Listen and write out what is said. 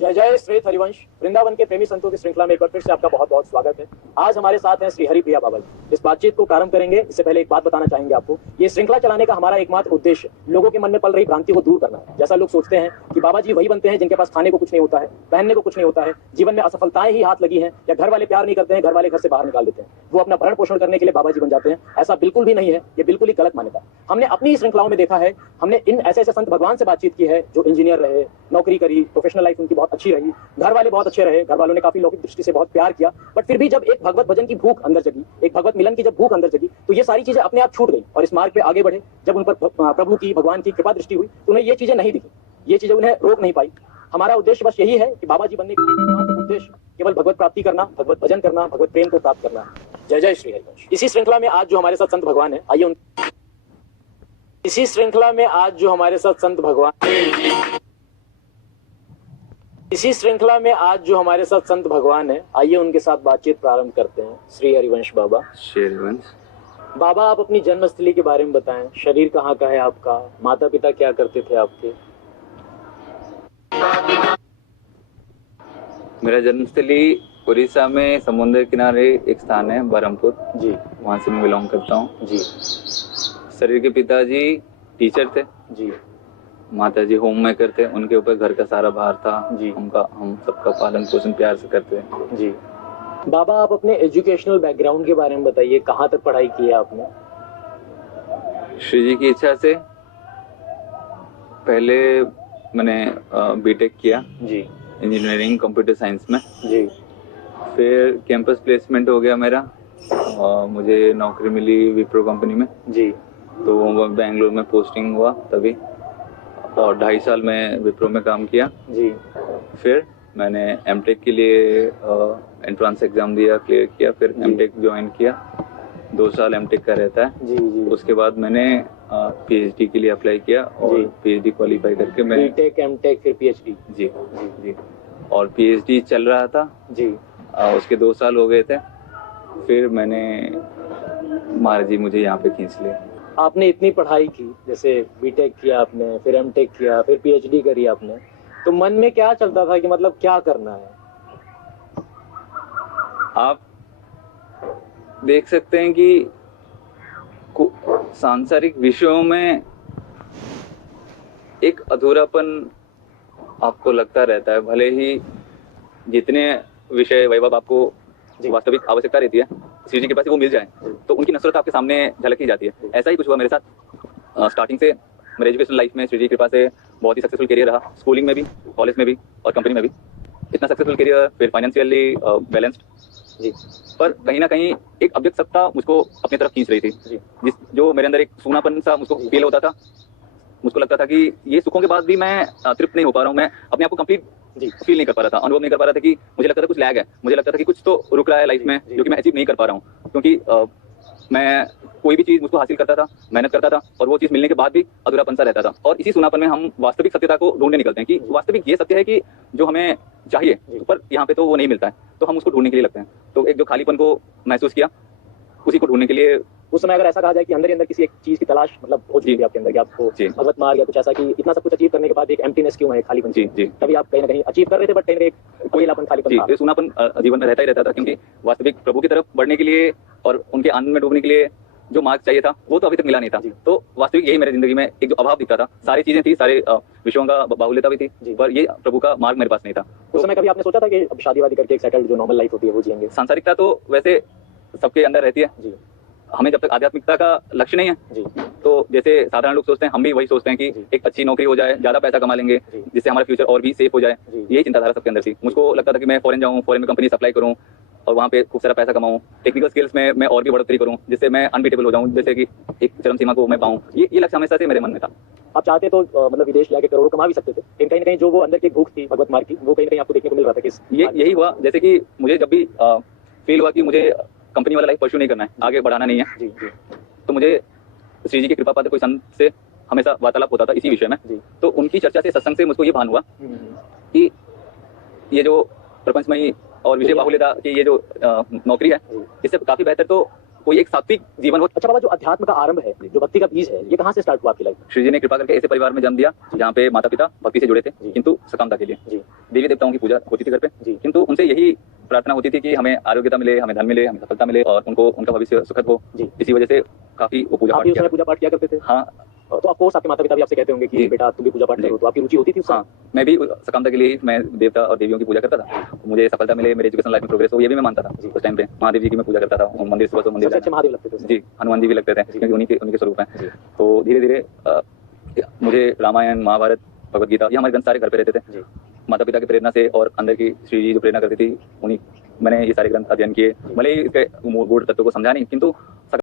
जय जय श्री हरिवंश। वृंदावन के प्रेमी संतों की श्रृंखला में एक बार फिर से आपका बहुत बहुत स्वागत है। आज हमारे साथ हैं श्री हरि प्रिया बाबा जी। इस बातचीत को प्रारंभ करेंगे इससे पहले एक बात बताना चाहेंगे आपको। ये श्रृंखला चलाने का हमारा एकमात्र उद्देश्य लोगों के मन में पल रही भ्रांति को दूर करना है। जैसा लोग सोचते हैं कि बाबा जी वही बनते हैं जिनके पास खाने को कुछ नहीं होता है, पहनने को कुछ नहीं होता है, जीवन में असफलताएं ही हाथ लगी हैं, या घर वाले प्यार नहीं करते हैं, घर वाले घर से बाहर निकाल देते हैं, वो अपना भरण पोषण करने के लिए बाबा जी बन जाते हैं। ऐसा बिल्कुल भी नहीं है, ये बिल्कुल ही गलत मान्यता। हमने अपनी श्रृंखलाओं में देखा है, हमने इन ऐसे ऐसे संत भगवान से बातचीत की है जो इंजीनियर रहे, नौकरी करी, प्रोफेशनल लाइफ उनकी बहुत अच्छी रही, घर वाले बहुत अच्छे रहे, घर वालों ने काफी लौकिक दृष्टि से बहुत प्यार किया, बट फिर भी जब एक भगवत भजन की भूख अंदर जगी, एक भगवत मिलन की जब भूख अंदर जगी, तो ये सारी चीजें अपने आप छूट गई और इस मार्ग पे आगे बढ़े। जब उन पर प्रभु की, भगवान की कृपा दृष्टि हुई तो उन्हें ये चीजें नहीं दिखी, ये चीजें उन्हें रोक नहीं पाई। हमारा उद्देश्य बस यही है कि बाबा जी बनने का उद्देश्य केवल भगवत प्राप्ति करना, भगवत भजन करना, भगवत प्रेम को प्राप्त करना है। जय जय श्री हरिवंश। इसी श्रृंखला में आज जो हमारे साथ संत भगवान है, आइए इसी श्रृंखला में आज जो हमारे साथ संत भगवान इसी श्रृंखला में आज जो हमारे साथ संत भगवान है, आइए उनके साथ बातचीत प्रारंभ करते हैं। श्री हरिवंश बाबा। श्री हरिवंश बाबा, आप अपनी जन्मस्थली के बारे में बताएं। शरीर कहाँ का है आपका, माता पिता क्या करते थे आपके? मेरा जन्मस्थली उड़ीसा में समुद्र किनारे एक स्थान है, बरहमपुर जी, वहाँ से मैं बिलोंग करता हूँ जी। शरीर के पिताजी टीचर थे जी, माताजी होम मेकर थे, उनके ऊपर घर का सारा भार था जी। हम सबका पालन पोषण प्यार से करते हैं जी। बाबा, आप अपने एजुकेशनल बैकग्राउंड के बारे में बताइए, कहाँ तक पढ़ाई की है आपने? श्री जी की इच्छा से पहले मैंने बीटेक किया जी, इंजीनियरिंग कंप्यूटर साइंस में जी, फिर कैंपस प्लेसमेंट हो गया मेरा और मुझे नौकरी मिली विप्रो कंपनी में जी, तो बेंगलुरु में पोस्टिंग हुआ तभी, और 2.5 साल में विप्रो में काम किया। जी, फिर मैंने एमटेक के लिए एंट्रेंस एग्जाम दिया, क्लियर किया, फिर एमटेक ज्वाइन किया। 2 साल एमटेक का रहता है जी, जी। उसके बाद मैंने पीएचडी के लिए अप्लाई किया और पीएचडी क्वालिफाई करके मैं बीटेक, एमटेक, फिर पीएचडी। जी जी और पीएचडी चल रहा था जी। उसके 2 साल हो गए थे, फिर मैंने महाराज जी मुझे यहाँ पे खींच लिया। आपने इतनी पढ़ाई की, जैसे बीटेक किया आपने, फिर एमटेक किया, फिर पीएचडी करी आपने, तो मन में क्या चलता था कि मतलब क्या करना है? आप देख सकते हैं कि सांसारिक विषयों में एक अधूरापन आपको लगता रहता है, भले ही जितने विषय वैभव आपको वास्तविक आवश्यकता रहती है श्री जी के पास वो मिल जाए तो उनकी नसरत आपके सामने झलक ही जाती है। ऐसा ही कुछ हुआ मेरे साथ। स्टार्टिंग से मेरे एजुकेशन लाइफ में श्री जी की कृपा से बहुत ही सक्सेसफुल करियर रहा, स्कूलिंग में भी, कॉलेज में भी और कंपनी में भी। इतना सक्सेसफुल करियर, फिर फाइनेंशियली बैलेंस्ड जी, पर कहीं ना कहीं एक अव्यक्त सत्ता मुझको अपनी तरफ खींच रही थी, जो मेरे अंदर एक सूनापन सा मुझको फील होता था। मुझको लगता था कि ये सुखों के बाद भी मैं तृप्त नहीं हो पा रहा हूँ, मैं अपने आप को कंप्लीट फील नहीं कर पा रहा था, अनुभव नहीं कर पा रहा था कि मुझे लगता था कुछ लैग है, मुझे लगता था कि कुछ तो रुक रहा है लाइफ में जो कि मैं अचीव नहीं कर पा रहा हूँ, क्योंकि मैं कोई भी चीज मुझको हासिल करता था, मेहनत करता था और वो चीज मिलने के बाद भी अधूरापन सा रहता था। और इसी सूनापन में हम वास्तविक सत्यता को ढूंढने निकलते हैं कि वास्तविक ये सत्य है कि जो हमें चाहिए पर यहाँ पे तो वो नहीं मिलता है, तो हम उसको ढूंढने के लिए लगते हैं। तो एक जो खालीपन को महसूस किया उसी को ढूंढने के लिए उस समय अगर ऐसा कहा जाए कि अंदर ही अंदर किसी एक चीज की तलाश मतलब हो चुकी है आपके अंदर, कि आपको भगवत मार्ग या कुछ ऐसा कि इतना सब कुछ अचीव करने के बाद एक एम्प्टीनेस क्यों है, खालीपन? जी जी। तभी आप कहीं ना कहीं अचीव कर रहे थे बट कहीं ना कहीं कोयलापन, खालीपन था। सूनापन जीवन में रहता ही रहता था, क्योंकि वास्तविक प्रभु की तरफ बढ़ने के लिए और उनके आनंद में डूबने के लिए जो मार्ग चाहिए था वो तो अभी तक मिला नहीं था। तो वास्तविक यही मेरी जिंदगी में एक जो अभाव दिखता था, सारी चीजें थी, सारे विषयों का बाहुल्यता भी थी, पर ये प्रभु का मार्ग मेरे पास नहीं था। उस समय कभी आपने सोचा था कि अब शादी वादी करके एक सेटल्ड जो नॉर्मल लाइफ होती है वो जिएंगे? सांसारिकता तो वैसे सबके अंदर रहती है जी, हमें जब तक आध्यात्मिकता का लक्ष्य नहीं है जी, तो जैसे साधारण लोग सोचते हैं हम भी वही सोचते हैं कि एक अच्छी नौकरी हो जाए, ज्यादा पैसा कमा लेंगे जिससे हमारा फ्यूचर और भी सेफ हो जाए, यही चिंताधारा सबके अंदर थी। मुझको लगता था कि मैं फॉरेन जाऊं, फॉरेन में कंपनी अप्लाई करूं और वहाँ पे खूब सारा पैसा कमाऊं, टेक्निकल स्किल्स में मैं और भी बढ़ोतरी करूं जिससे मैं अनबीटेबल हो जाऊं, जैसे कि एक चरम सीमा को मैं पाऊं। ये लक्ष्य हमेशा से मेरे मन में था। आप चाहते तो मतलब विदेश जाके करोड़ों कमा भी सकते थे, लेकिन कहीं ना कहीं जो वो अंदर की भूख थी भगवत मार्ग की, वो कहीं ना कहीं आपको देखने को मिल रहा था कि यही हुआ। जैसे कि मुझे जब भी फील हुआ कि मुझे कंपनी वाला लाइफ परस्यू नहीं करना है, आगे बढ़ाना नहीं है जी, तो मुझे श्री जी की कृपा पात्र कोई संत से हमेशा वार्तालाप होता था इसी विषय में। तो उनकी चर्चा से, सत्संग से मुझको ये भान हुआ कि ये जो प्रपंचमयी और विषय बाहुल्यता की ये जो नौकरी है, इससे काफी बेहतर तो कोई एक सात्विक जीवन हो। अच्छा बाबा, जो अध्यात्म का आरंभ है, जो भक्ति का बीज है, ये कहाँ से स्टार्ट हुआ आपकी लाइफ में? श्री जी ने कृपा करके ऐसे परिवार में जन्म दिया जहाँ पे माता पिता भक्ति से जुड़े थे, किंतु सकामता के लिए। जी देवी देवताओं की पूजा होती थी घर पे, जी। किंतु उनसे यही प्रार्थना होती थी कि हमें आरोग्यता मिले, हमें धन मिले, हमें सफलता मिले और उनको उनका भविष्य सुखद हो। जी। इसी वजह से काफी वो पूजा आप पाठ भी उस किया। समय पूजा पाठ किया करते थे? हाँ तो ऑफकोर्स आपके माता पिता भी आपसे कहते होंगे कि जी। बेटा तुम भी पूजा पाठ जी। करो, तो आपकी रुचि होती थी उस हाँ, समय? मैं भी सकामता के लिए ही मैं देवता और देवियों की पूजा करता था। मुझे सफलता मिले, मेरे एजुकेशन लाइफ में प्रोग्रेस हो, ये भी मैं मानता था। उस टाइम पे महादेव जी की मैं पूजा करता था, मंदिर सुबह सुबह मंदिर सबसे अच्छे जाना। महादेव लगते थे उस समय? जी, हनुमान जी भी लगते थे क्योंकि उन्हीं के स्वरूप जी। हैं। तो धीरे धीरे मुझे रामायण, महाभारत, भगवद गीता, ये हमारे ग्रंथ सारे घर पे रहते थे। जी। माता पिता की प्रेरणा से और अंदर की श्री जी जो प्रेरणा करती थी, उन्हीं मैंने ये सारे ग्रंथ अध्ययन किए। भले ही इसके मूलभूत तत्व को समझा नहीं, किंतु